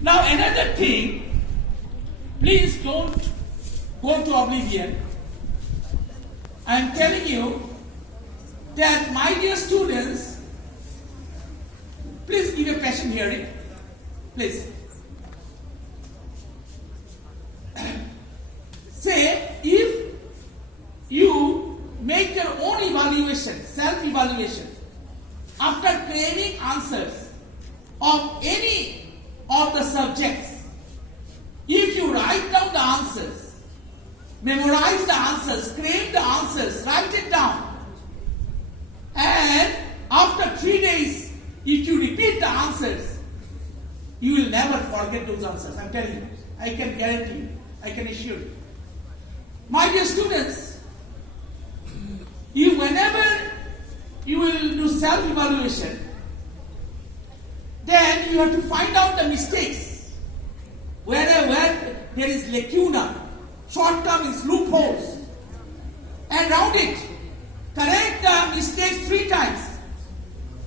Now another thing, please don't go to oblivion. I am telling you that, my dear students, please give a patient hearing. Please. Say, if you make your own evaluation, self-evaluation, after craving answers of any of the subjects, if you write down the answers, memorize the answers, crave the answers, write it down, and after 3 days, if you repeat the answers, you will never forget those answers. I am telling you. I can guarantee you. I can assure you. My dear students, whenever you will do self-evaluation, then you have to find out the mistakes. Where there is lacuna, shortcomings, loopholes, and round it. Correct the mistakes 3 times.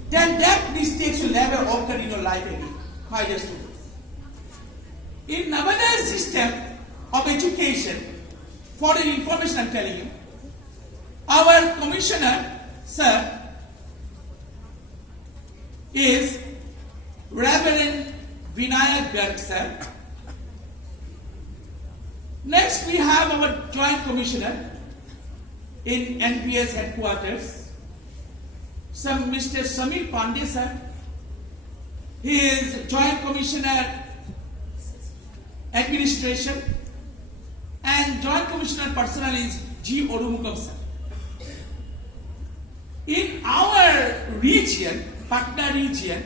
Then that mistakes will never occur in your life again, my dear students. In Navodaya system of education, for your information I am telling you, our commissioner, sir, is Reverend Vinayak Garg, sir. Next we have our joint commissioner in NPS headquarters, Mr. Samir Pandey, sir. He is joint commissioner administration, and joint commissioner personnel is G. Orumukam, sir. In our region, Patna region,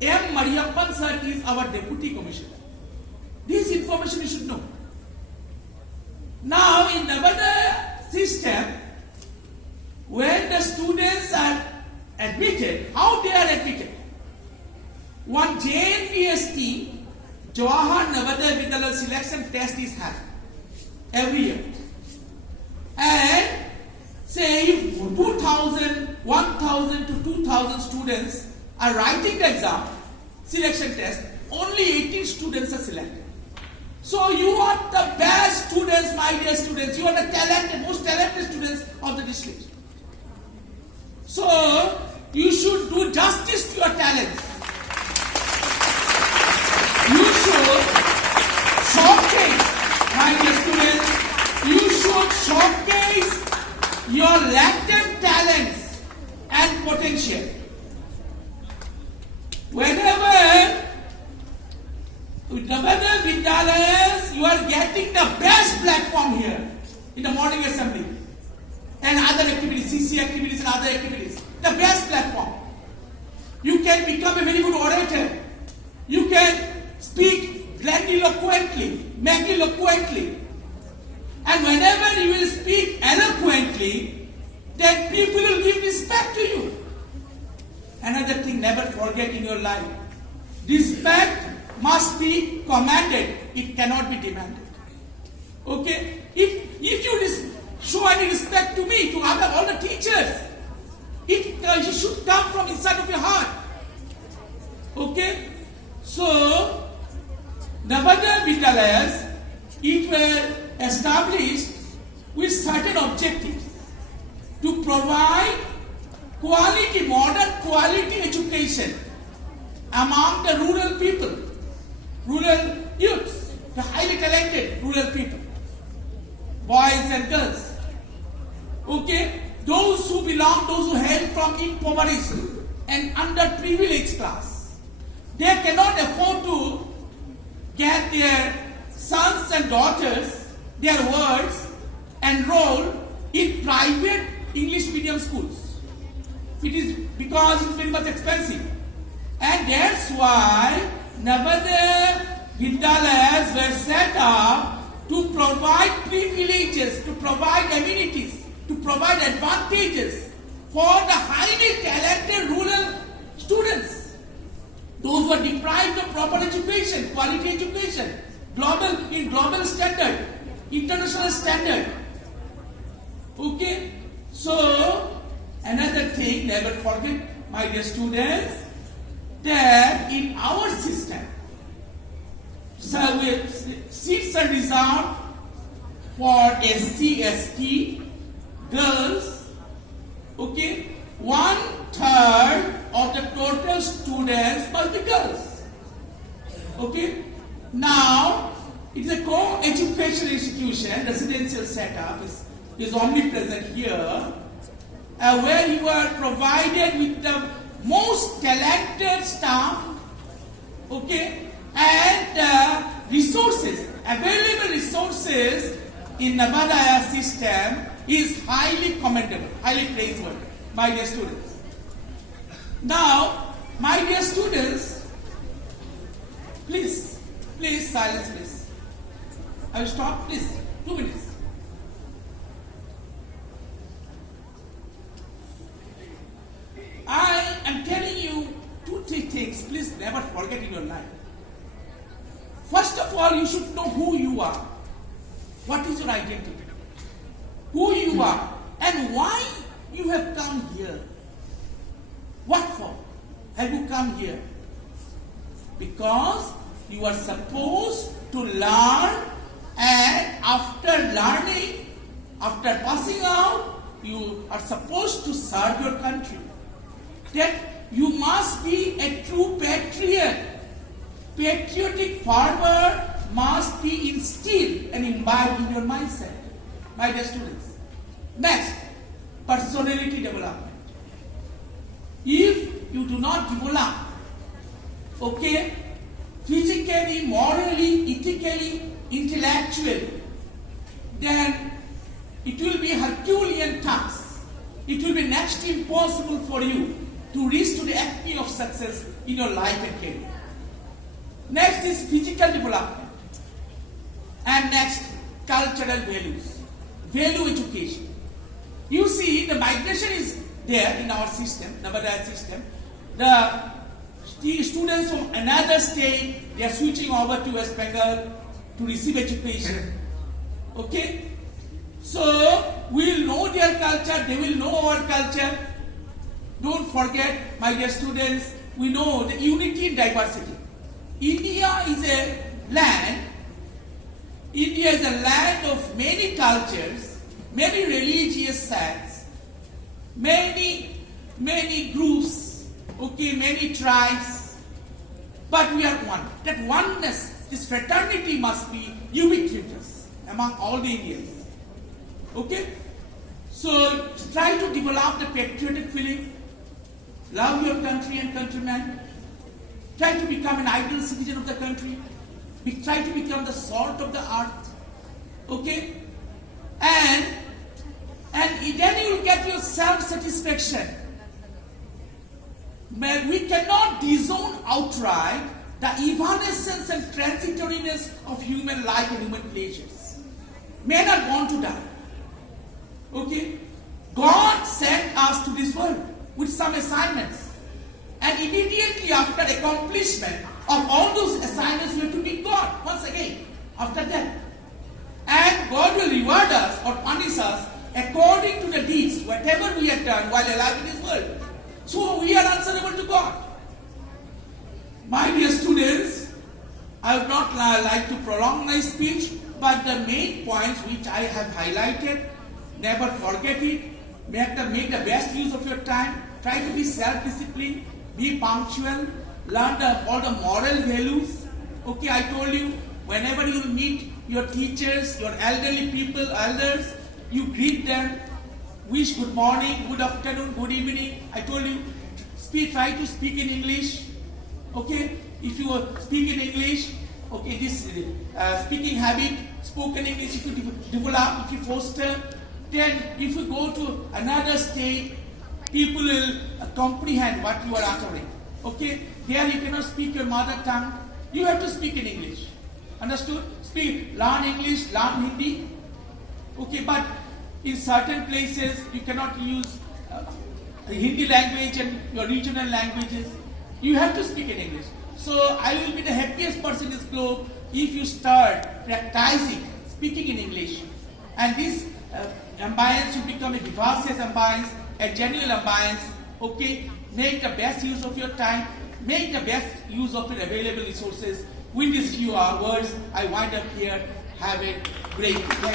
M. Mariyappan, sir, is our deputy commissioner. This information you should know. Now, in Navodaya system, when the students are admitted, how they are admitted? One JNPST, Jawahar Navodaya Vidyalaya selection test is held every year. And say if 1,000 to 2,000 students are writing the exam, selection test, only 18 students are selected. So you are the best students, my dear students. You are the talented, most talented students of the district. So you should do justice to your talents. You should showcase, my dear students, you should showcase your latent talents and potential. Whenever Navodaya Vidyalayas, you are getting the best platform here in the morning assembly and other activities, CC activities and other activities. The best platform. You can become a very good orator. You can speak grandiloquently, magniloquently. And whenever you will speak eloquently, then people will give respect to you. Another thing, never forget in your life. Respect must be commanded. It cannot be demanded. Okay? If you show any respect to me, to all the teachers, it should come from inside of your heart. Okay? So, Navodaya Vidyalayas, it were established with certain objectives to provide quality, modern quality education among the rural people, rural youths, the highly talented rural people, boys and girls. Okay? Those who belong, those who hail from impoverished and underprivileged class, they cannot afford to get their sons and daughters, their words, enrolled in private English medium schools. It is because it's very much expensive. And that's why Navodaya Vidyalayas were set up to provide privileges, to provide amenities, to provide advantages for the highly talented rural students. Those who are deprived of proper education, quality education, global standard, international standard. Okay? So, another thing, never forget, my dear students, that in our system, seats are reserved for SC/ST girls. Okay, 1/3 of the total students must be girls. Okay, now it is a co-education institution. Residential setup is omnipresent here, where you are provided with the most talented staff. Okay, and resources, available resources in Navodaya system is highly commendable, highly praiseworthy, my dear students. Now, my dear students, please silence please. I will stop please, 2 minutes. I am telling you 2-3 things, please never forget in your life. First of all, you should know who you are. What is your identity? Who you are and why you have come here. What for have you come here? Because you are supposed to learn, and after learning, after passing out, you are supposed to serve your country. That you must be a true patriot. Patriotic fervor must be instilled and imbibed in your mindset, my dear students. Next, personality development. If you do not develop, okay, physically, morally, ethically, intellectually, then it will be a Herculean task. It will be next to impossible for you to reach to the acme of success in your life and career. Next is physical development. And next, cultural values. Value education. You see, the migration is there in our system, Navodaya system. The students from another state, they are switching over to West Bengal to receive education. Okay? So, we will know their culture, they will know our culture. Don't forget, my dear students, we know the unity in diversity. India is a land of many cultures, many religious sects, many groups, okay, many tribes, but we are one. That oneness, this fraternity must be ubiquitous among all the Indians. Okay? So try to develop the patriotic feeling, love your country and countrymen, try to become an ideal citizen of the country, try to become the salt of the earth. Okay? And then you will get your self-satisfaction. We cannot disown outright the evanescence and transitoriness of human life and human pleasures. Men are born to die. Okay? God sent us to this world with some assignments. And immediately after accomplishment of all those assignments, we have to meet God once again after that. And God will reward us or punish us according to the deeds, whatever we have done while alive in this world. So we are answerable to God. My dear students, I would not like to prolong my speech, but the main points which I have highlighted, never forget it. Make the best use of your time. Try to be self-disciplined, be punctual, learn all the moral values. Okay, I told you, whenever you meet your teachers, your elderly people, elders, you greet them, wish good morning, good afternoon, good evening. I told you, try to speak in English. Okay, if you speak in English, okay, this speaking habit, spoken English, if you develop, if you foster, then if you go to another state, people will comprehend what you are uttering. Okay, there you cannot speak your mother tongue. You have to speak in English. Understood? Learn English, learn Hindi. Okay, but in certain places you cannot use the Hindi language and your regional languages. You have to speak in English. So I will be the happiest person in this globe if you start practicing speaking in English. And this ambience will become a vivacious ambience, a genuine ambience. Okay, make the best use of your time. make the best use of your available resources. With these few words, I wind up here. Have a great day.